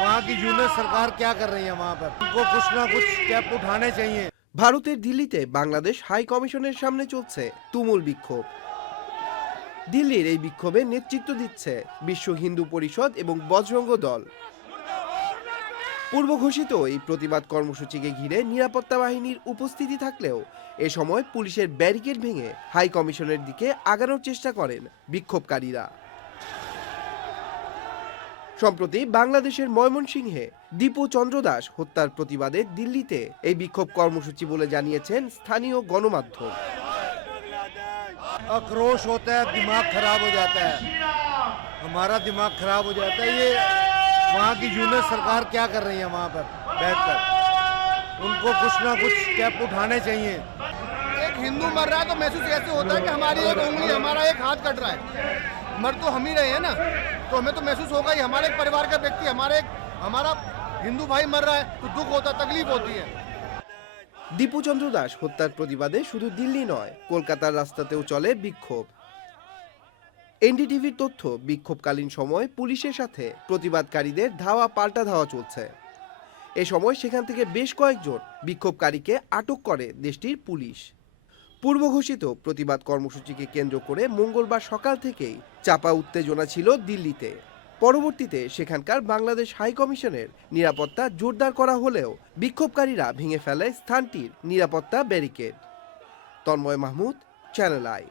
वहाँ की यूनियन सरकार क्या कर रही है वहाँ पर उनको कुछ ना कुछ स्टेप उठाने चाहिए ভারতের দিল্লিতে বাংলাদেশ হাই কমিশনের সামনে চলছে তুমুল বিক্ষোভ দিল্লির এই বিক্ষোভে নেতৃত্ব দিচ্ছে বিশ্ব হিন্দু পরিষদ এবং বজরঙ্গ দল পূর্ব ঘোষিত এই প্রতিবাদ কর্মসূচিকে ঘিরে নিরাপত্তা বাহিনীর উপস্থিতি থাকলেও এ সময় পুলিশের ব্যারিকেড ভেঙে হাই কমিশনের দিকে আগানোর চেষ্টা করেন বিক্ষোভকারীরা সম্প্রতি বাংলাদেশের ময়মনসিংহে দীপু চন্দ্র দাস হত্যার প্রতিবাদে দিল্লিতে এই বিক্ষোভ কর্মসূচি বলে জানিয়েছেন স্থানীয় গণমাধ্যম आक्रोश होता है दिमाग खराब हो जाता है हमारा दिमाग खराब हो जाता है ये वहाँ की यूनियन सरकार क्या कर रही है वहाँ पर बैठकर उनको कुछ ना कुछ स्टेप उठाने चाहिए एक हिंदू मर रहा है तो महसूस ऐसे होता है कि हमारी एक उंगली हमारा एक हाथ कट रहा है मर तो हम ही रहे हैं ना तो हमें तो महसूस होगा ही हमारे एक परिवार का व्यक्ति हमारे एक हमारा हिंदू भाई मर रहा है तो दुख होता है तकलीफ होती है দীপু চন্দ্র দাস হত্যার প্রতিবাদে শুধু দিল্লি নয় কলকাতার রাস্তাতেও চলে বিক্ষোভ এনডিটিভির তথ্য বিক্ষোভকালীন সময় পুলিশের সাথে প্রতিবাদকারীদের ধাওয়া পাল্টা ধাওয়া চলছে। এ সময় সেখান থেকে বেশ কয়েকজন বিক্ষোভকারীকে আটক করে দেশটির পুলিশ। পূর্ব ঘোষিত প্রতিবাদ কর্মসূচিকে কেন্দ্র করে মঙ্গলবার সকাল থেকেই চাপা উত্তেজনা ছিল দিল্লিতে। পরবর্তীতে সেখানকার বাংলাদেশ হাই কমিশনের নিরাপত্তা জোরদার করা হলেও বিক্ষোভকারীরা ভেঙে ফেলে স্থানটির নিরাপত্তা barricade. Tanmoy Mahmud Channel I